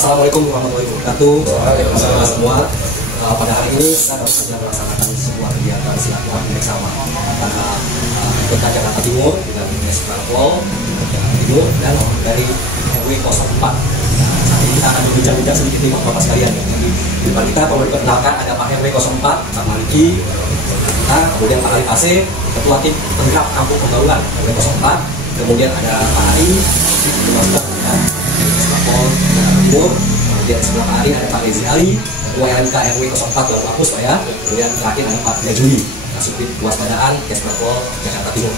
Assalamualaikum warahmatullahi wabarakatuh. Waalaikumsalam semua. Pada hari ini kita baru saja melaksanakan sebuah kegiatan silaturahmi bersama antara Kota Jakarta Timur dengan Kesparpol Jakarta Timur dan dari RW 04. Saat ini kita akan berbincang-bincang sedikit nih Bapak sekalian. Di depan kita perlu diperkenalkan ada Pak RW 04, Pak Maliki, kemudian Pak Alifase, Ketua Tim Penggerak Kampung Pembangunan RW 04, kemudian ada Pak Ari, Ketua Kesparpol Jakarta Timur, kemudian sebelah Pak Ari ada Pak Rezi Ali, Ketua LMK RW 04 baru hapus Pak ya. Kemudian terakhir ada Pak Juli, Kasubdit Kewaspadaan Kesparpol Jakarta Timur.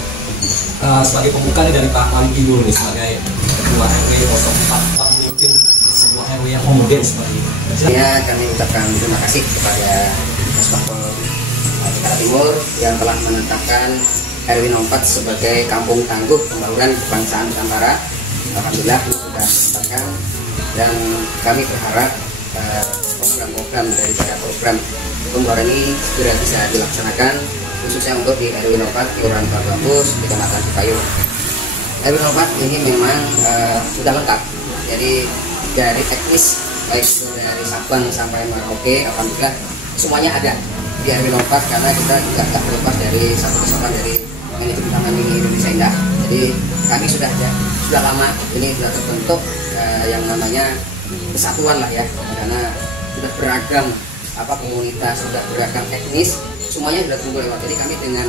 Sebagai pembuka dari Pak Maliki dulu nih sebagai Ketua RW 04, Pak memimpin sebuah RW yang homogen seperti ini. Ya, kami ucapkan terima kasih kepada Kesparpol Jakarta Timur yang telah menetapkan RW 04 sebagai kampung tangguh pembangunan kebangsaan Nusantara. Alhamdulillah sudah ditetapkan dan kami berharap program-program daripada program pembangunan ini segera bisa dilaksanakan, khususnya untuk di RW 04 Kelurahan Bambus, Kecamatan Cipayung. RW 04 ini memang sudah lengkap, jadi dari teknis baik dari Sabang sampai Merauke, alhamdulillah semuanya ada di RW 04 karena kita juga tidak terlepas dari satu kesatuan dari manajemen Taman Mini Indonesia Indah. Jadi kami sudah lama ini sudah terbentuk yang namanya kesatuan lah ya, karena sudah beragam komunitas, sudah beragam etnis, semuanya sudah terkumpul lewat. Jadi kami dengan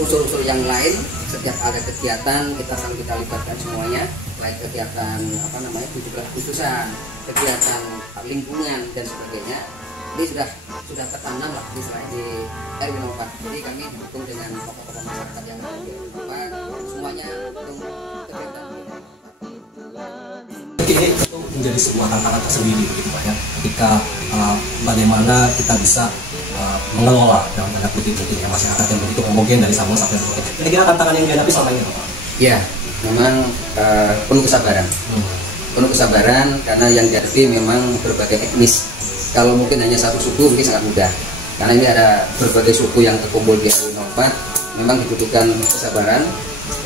unsur-unsur yang lain, setiap ada kegiatan kita selalu kita libatkan semuanya, baik kegiatan 17 Agustusan, kegiatan lingkungan dan sebagainya. Ini sudah tertanam lah istilahnya di RW 04. Jadi kami didukung dengan tokoh-tokoh masyarakat yang ada di RW 04, semuanya untuk kegiatan. Ini tentu menjadi sebuah tantangan tersendiri begitu Pak ya, ketika bagaimana kita bisa mengelola dalam tanda kutip ya masyarakat yang begitu homogen dari Sabang sampai Merauke. Kira-kira tantangan yang dihadapi selama ini Pak? Ya, memang penuh kesabaran. Penuh kesabaran karena yang dihadapi memang berbagai etnis. Kalau mungkin hanya satu suku mungkin sangat mudah, karena ini ada berbagai suku yang terkumpul di RW 04. Memang dibutuhkan kesabaran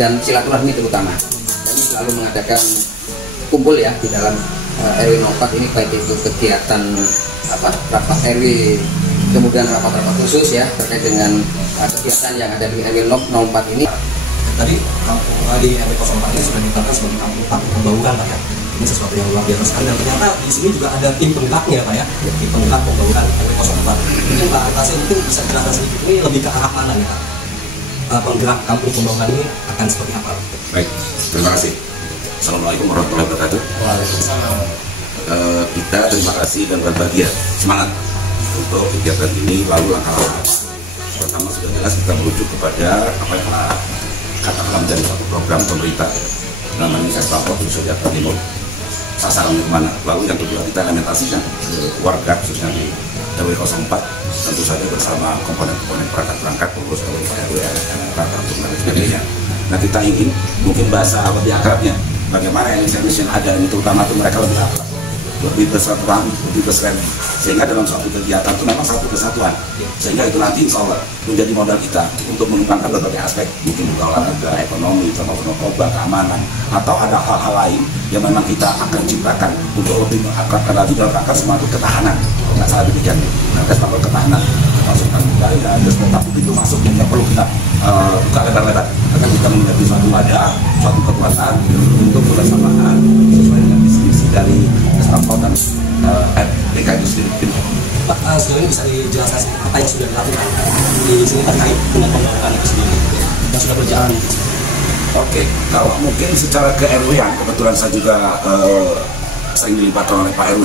dan silaturahmi terutama. Kami selalu mengadakan kumpul ya di dalam RW 04 ini, baik itu kegiatan rapat RW, kemudian rapat-rapat khusus ya terkait dengan kegiatan yang ada di RW 04 ini. Tadi kampung di RW 04 ini sudah ditetapkan sebagai kampung pembangunan Pak ya. Ini sesuatu yang luar biasa sekali dan ternyata di sini juga ada tim penggeraknya Pak ya, tim penggerak pembangunan RW 04. Mungkin Pak Alifase mungkin bisa jelaskan sedikit ini lebih ke arah mana nih Pak? Penggerak kampung pembangunan ini akan seperti apa? Baik, terima kasih. Assalamualaikum warahmatullahi wabarakatuh. Waalaikumsalam. Kita terima kasih dan berbahagia, semangat untuk kegiatan ini. Lalu langkah-langkah pertama sudah jelas kita merujuk kepada apa yang telah katakan menjadi satu program pemerintah namanya Kesparpol Jakarta Timur. Sasarannya kemana? Lalu yang kedua kita implementasikan ke warga khususnya di RW 04, tentu saja bersama komponen-komponen perangkat pengurus RW dan sebagainya. Nah kita ingin mungkin bahasa lebih akrabnya, bagaimana yang ada ini terutama itu mereka lebih akrab, lebih bersatuan, lebih berserempak, sehingga dalam suatu kegiatan itu memang satu kesatuan, sehingga itu nanti insya Allah menjadi modal kita untuk mengembangkan berbagai aspek, mungkin juga olahraga, ekonomi, termasuk narkoba, keamanan, atau ada hal-hal lain yang memang kita akan ciptakan untuk lebih mengakrabkan lagi dalam rangka semua itu ketahanan, nggak salah demikian. Nah, Kesparpol ketahanan, masukkan budaya, terus tetap itu masuk yang perlu kita buka lebar-lebar, agar kita menjadi suatu wadah, suatu kekuatan untuk kebersamaan sesuai dengan visi dari Kesparpol dan RPK itu sendiri. Pak, sejauh ini bisa dijelaskan apa yang sudah dilakukan di sini terkait dengan pembangunan itu sendiri yang sudah berjalan? Oke, kalau mungkin secara ke RW yang kebetulan saya juga sering dilibatkan oleh Pak RW,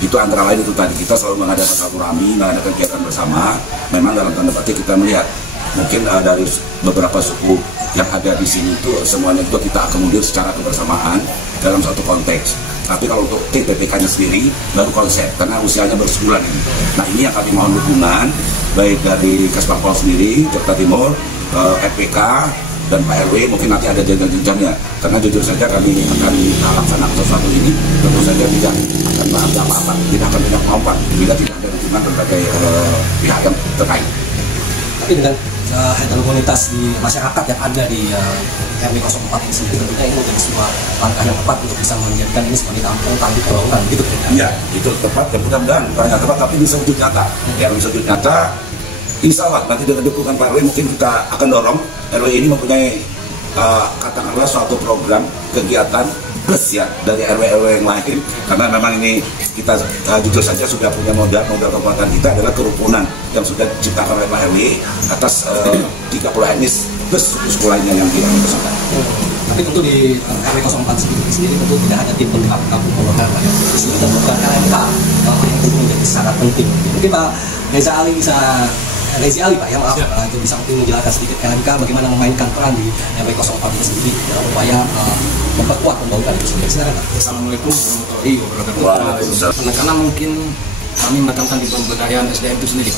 itu antara lain itu tadi kita selalu mengadakan silaturahmi, mengadakan kegiatan bersama. Memang dalam tanda petik kita melihat mungkin dari beberapa suku yang ada di sini itu semuanya itu kita akomodir secara kebersamaan dalam satu konteks. Tapi kalau untuk TPPK-nya sendiri baru konsep karena usianya baru sebulan ini. Nah ini yang kami mohon dukungan baik dari Kesparpol sendiri Jakarta Timur, RPK dan Pak RW, mungkin nanti ada jenjang-jenjangnya. Karena jujur saja kami akan laksanakan sesuatu ini tentu saja tidak akan bahas apa-apa, tidak akan banyak kompak bila tidak ada dukungan berbagai pihak yang terkait. Tapi dengan heterogenitas di masyarakat yang ada di RW 04 ini sendiri, tentunya ini menjadi sebuah langkah yang tepat untuk bisa menjadikan ini sebagai kampung tangguh pembangunan, gitu kan? Iya, itu tepat dan mudah-mudahan bukan tepat tapi bisa wujud nyata. Ya, bisa wujud nyata. Insya Allah nanti dengan dukungan Pak RW mungkin kita akan dorong RW ini mempunyai katakanlah suatu program kegiatan plus ya dari RW-RW yang lain, karena memang ini kita jujur saja sudah punya modal kekuatan kita adalah kerukunan yang sudah diciptakan oleh Pak RW atas 30 etnis plus suku lainnya yang kita bersama. Tapi tentu di RW 04 sendiri tentu tidak ada tim penggerak kampung pembangunan ya. Di sini terbuka LMK yang tentu menjadi sangat penting. Mungkin Pak Reza Ali Pak ya, maaf itu bisa mungkin menjelaskan sedikit LMK bagaimana memainkan peran di RW 04 itu sendiri dalam upaya memperkuat pembangunan itu sendiri. Silakan Pak. Assalamualaikum warahmatullahi wabarakatuh. Waalaikumsalam. Karena mungkin kami menekankan di pemberdayaan SDM itu sendiri,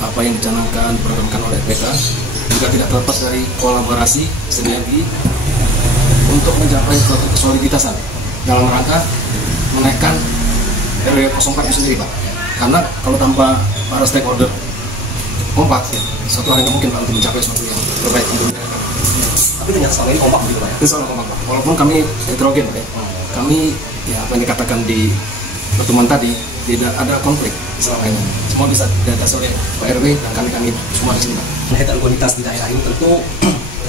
apa yang dicanangkan diprogramkan oleh RPK juga tidak terlepas dari kolaborasi sinergi untuk mencapai suatu kesoliditasan dalam rangka menaikkan RW 04 itu sendiri Pak. Karena kalau tanpa para stakeholder kompak, suatu hal yang mungkin Pak untuk mencapai sesuatu yang terbaik untuk mereka. Tapi ternyata selama ini kompak gitu Pak ya? Insya Allah kompak Pak. Walaupun kami heterogen Pak ya. Kami ya apa yang dikatakan di pertemuan tadi, tidak ada konflik selama ini. Semua bisa diatasi oleh Pak RW dan kami semua di sini Pak. Nah, heterogenitas di daerah ini tentu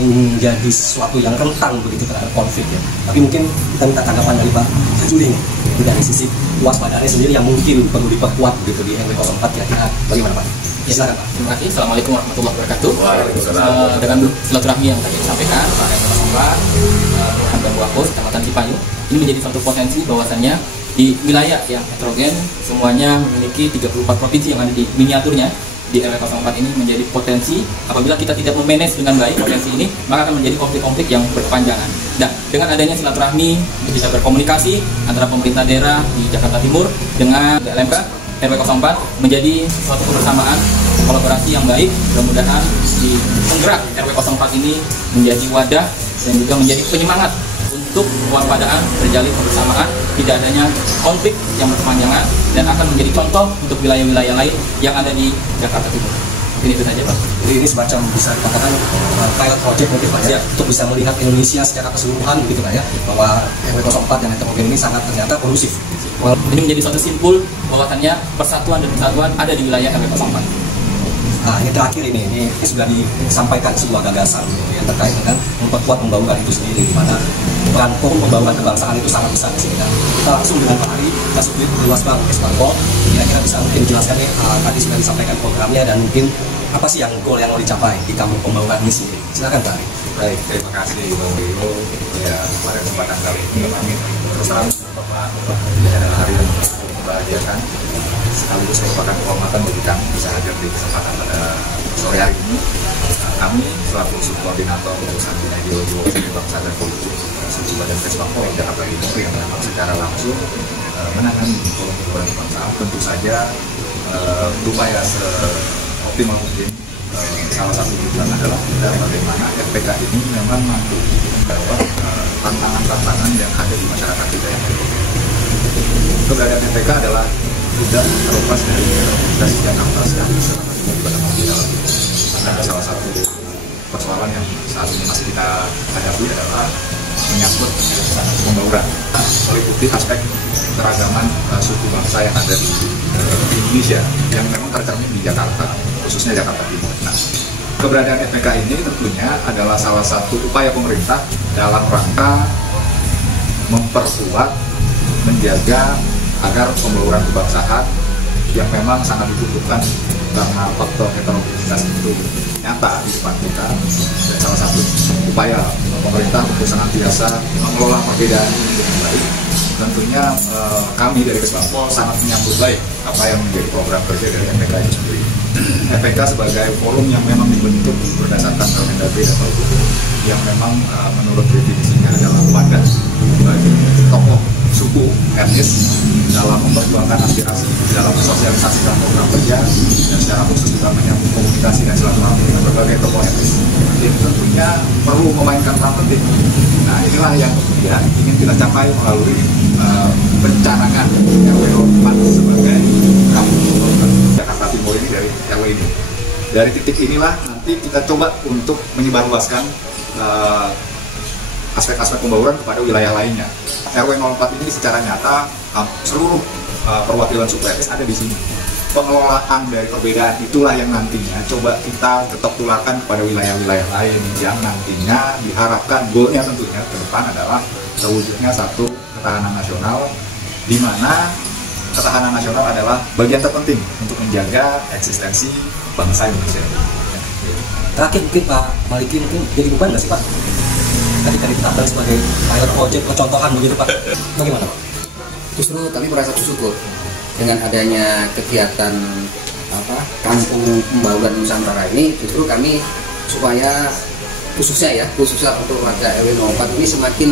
menjadi sesuatu yang rentan begitu terhadap konflik ya. Tapi mungkin kita minta tanggapan dari Pak Juli nih, itu dari sisi waspadaannya sendiri yang mungkin perlu diperkuat begitu di RW 04 kira-kira bagaimana Pak? Ya, silakan Pak. Terima kasih. Assalamualaikum warahmatullahi wabarakatuh. Waalaikumsalam. Dengan silaturahmi yang tadi disampaikan Pak RW 04, Kelurahan Bambuapus, Kecamatan Cipayu, ini menjadi suatu potensi bahwasannya di wilayah yang heterogen semuanya memiliki 34 provinsi yang ada di miniaturnya. Di RW 04 ini menjadi potensi apabila kita tidak memanage dengan baik potensi ini, maka akan menjadi konflik-konflik yang berkepanjangan. Dan dengan adanya silaturahmi untuk bisa berkomunikasi antara pemerintah daerah di Jakarta Timur dengan LMK RW 04 menjadi suatu kebersamaan kolaborasi yang baik. Mudah-mudahan di penggerak RW 04 ini menjadi wadah dan juga menjadi penyemangat untuk kewaspadaan, terjalin kebersamaan, tidak adanya konflik yang berkepanjangan, dan akan menjadi contoh untuk wilayah-wilayah lain yang ada di Jakarta Timur. Ini itu saja Pak. Jadi ini semacam bisa dikatakan pilot project mungkin Pak ya, untuk bisa melihat Indonesia secara keseluruhan gitu Pak ya, bahwa RW 04 yang heterogen ini sangat ternyata kondusif. Ini menjadi suatu simpul bahwasannya persatuan dan kesatuan ada di wilayah RW 04. Nah, ini terakhir ini sudah disampaikan sebuah gagasan gitu, yang terkait dengan memperkuat pembangunan itu sendiri, di mana peran forum pembangunan kebangsaan itu sangat besar di sini. Dan kita langsung dengan Pak Ari, kita subdit Luas Bang Esparpol, kira-kira bisa mungkin dijelaskan nih, tadi sudah disampaikan programnya dan mungkin apa sih yang goal yang mau dicapai di kampung pembangunan ini sendiri. Silakan Pak Ari. Baik, terima kasih Bang Rio. Ya, pada kesempatan kali ini kami terus terang Bapak ini adalah hari yang membahagiakan, sekaligus merupakan kehormatan bagi kami bisa hadir di kesempatan pada sore hari ini. Kami selaku subkoordinator urusan ideologi bangsa dan politik Suku Badan Kesbangpol Jakarta Timur yang memang secara langsung menangani forum pembangunan kebangsaan, tentu saja berupaya seoptimal mungkin. Salah satu tujuan adalah kita bagaimana RPK ini memang mampu menjawab tantangan-tantangan yang ada di masyarakat kita yang ada. Keberadaan RPK adalah tidak terlepas dari organisasi Jakarta sekarang juga di dalam itu. Ada salah satu persoalan yang saat ini masih kita hadapi adalah menyangkut pembangunan, meliputi aspek keragaman suku bangsa yang ada di Indonesia yang memang tercermin di Jakarta, khususnya Jakarta Timur. Nah, keberadaan RPK ini tentunya adalah salah satu upaya pemerintah dalam rangka memperkuat, menjaga agar pembangunan kebangsaan yang memang sangat dibutuhkan karena faktor heterogenitas itu nyata di depan kita, dan salah satu upaya pemerintah untuk senantiasa mengelola perbedaan ini dengan baik. Tentunya kami dari Kesbangpol sangat menyambut baik apa yang menjadi program kerja dari RPK itu sendiri. RPK sebagai forum yang memang dibentuk berdasarkan Permendagri dan Pergub yang memang menurut definisinya adalah wadah bagi tokoh suku etnis dalam memperjuangkan aspirasi, dalam mensosialisasikan program kerja, dan secara khusus juga menyambung komunikasi dan silaturahmi dengan berbagai tokoh etnis yang tentunya perlu memainkan peran penting. Nah, inilah yang kemudian ingin kita capai melalui pencanangan RW 04 sebagai kampung Jakarta Timur ini dari RW ini. Dari titik inilah nanti kita coba untuk menyebarluaskan aspek-aspek pembauran kepada wilayah lainnya. RW 04 ini secara nyata seluruh perwakilan suku etnis ada di sini. Pengelolaan dari perbedaan itulah yang nantinya coba kita tetap tularkan kepada wilayah-wilayah lain yang nantinya diharapkan goalnya tentunya ke depan adalah terwujudnya satu ketahanan nasional, di mana ketahanan nasional adalah bagian terpenting untuk menjaga eksistensi bangsa Indonesia. Terakhir mungkin Pak Maliki, mungkin jadi beban nggak sih Pak? Tadi kita ambil sebagai pilot project contohan begitu Pak. Bagaimana Pak? Justru kami merasa bersyukur dengan adanya kegiatan kampung pembauran Nusantara ini. Justru kami supaya khususnya untuk warga RW 04 ini semakin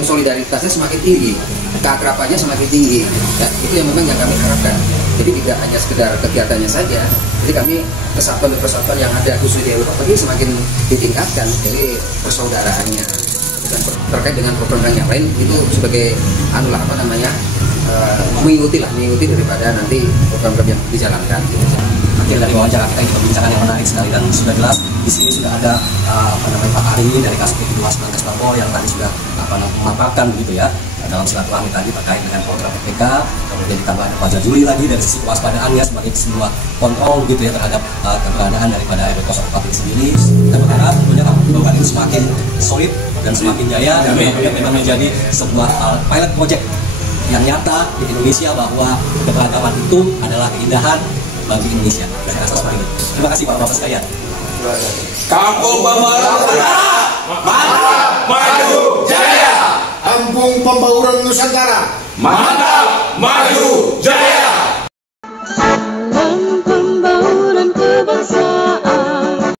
solidaritasnya semakin tinggi, keakrabannya semakin tinggi. Ya, itu yang memang yang kami harapkan. Jadi tidak hanya sekedar kegiatannya saja, jadi kami persatuan yang ada khusus di RW 04 ini semakin ditingkatkan. Jadi persaudaraannya dan terkait dengan program yang lain itu sebagai mengikuti daripada nanti program yang dijalankan. Akhir dari wawancara kita ini perbincangan yang menarik sekali, dan sudah jelas di sini sudah ada Pak Ari dari Kasubdit 2 Sebagai Parpol yang tadi sudah memaparkan begitu ya dalam silaturahmi tadi terkait dengan program PPK. Kemudian ditambah ada Pak Jazuli lagi dari sisi kewaspadaannya sebagai sebuah kontrol gitu ya terhadap keberadaan daripada RW 04 ini sendiri. Kita berharap tentunya pembauran ini semakin solid dan semakin jaya, dan memang menjadi sebuah pilot project yang nyata di Indonesia bahwa keberagaman itu adalah keindahan bagi Indonesia. Saya rasa seperti itu. Terima kasih Bapak-Bapak sekalian. Kampung Pembauran mantap, maju, jaya. Kampung Pembauran Nusantara mantap, maju,